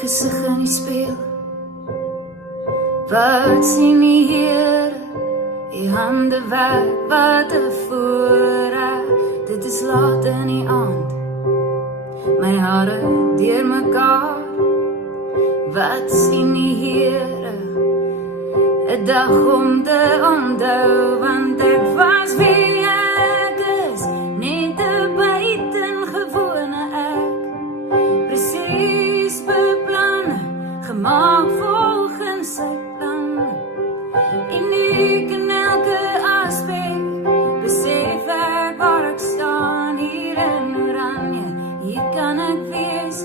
gesig in die speel. Wat sien die Here? Die hande werk wat vooruit. Dit is laat in die aand, my hare deur mekaar. Wat sien die Here? 'n dag om te onthou, want ek was wie ek is, net 'n buitengewone ek. Presies beplan, gemaak volgens sy plan. Uniek in elke aspek, besef ek waar ek staan, hier in Oranje. Hier kan ek wees,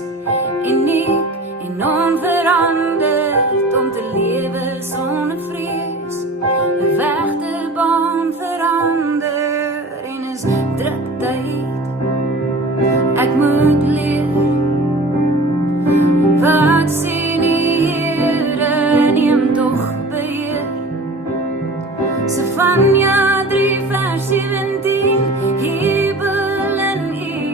uniek en onveranderd, om te lewe sonder vrees. 'n Wegtebaan verander en is druk tyd. Ek moet leer. Wat sien die Here? Neem tog beheer. Sefanja 3 vers 17, jubel in U.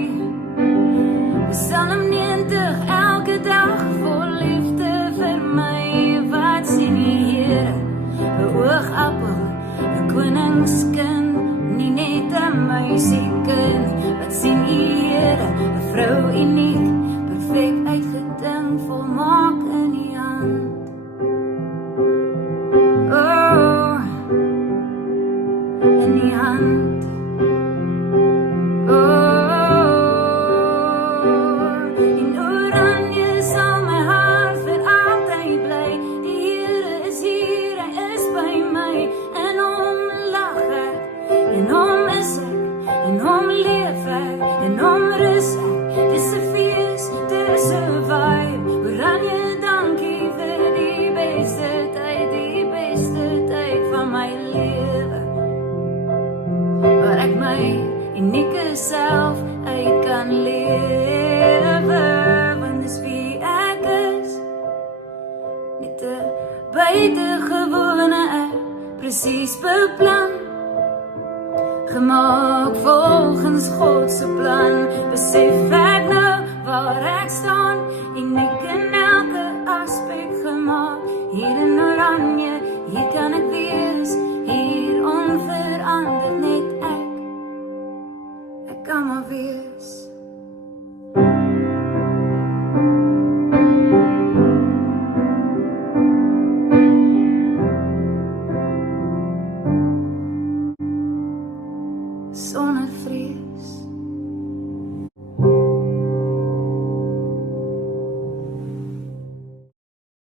Psalm 90, elke dag vol liefde vir my. Wat sien die Here? 'n oogappel, 'n koningskind, nie net 'n muisiekind. Wat sien die Here? 'n vrou uniek, perfek uitgedink, volmaak in die hand. Oh, in die hand. Oh, in Oranje sal my hart vir altyd bly. Die Here is hier, hy is by my. En hom lag ek, en hom is ek, en hom leef ek, en hom rus ek. Dis 'n fees, dis 'n vibe. Oranje, dankie vir die beste tyd van my lewe, waar ek my unieke self uit kan lewe, want dis wie ek is, net 'n buitengewone ek, presies beplan, gemaak volgens God se plan. Besef ek nou waar ek staan, uniek in elke aspek gemaak, hier in Oranje. Hier kan ek wees, hier onveranderd, net ek kan maar wees. Sonder vrees.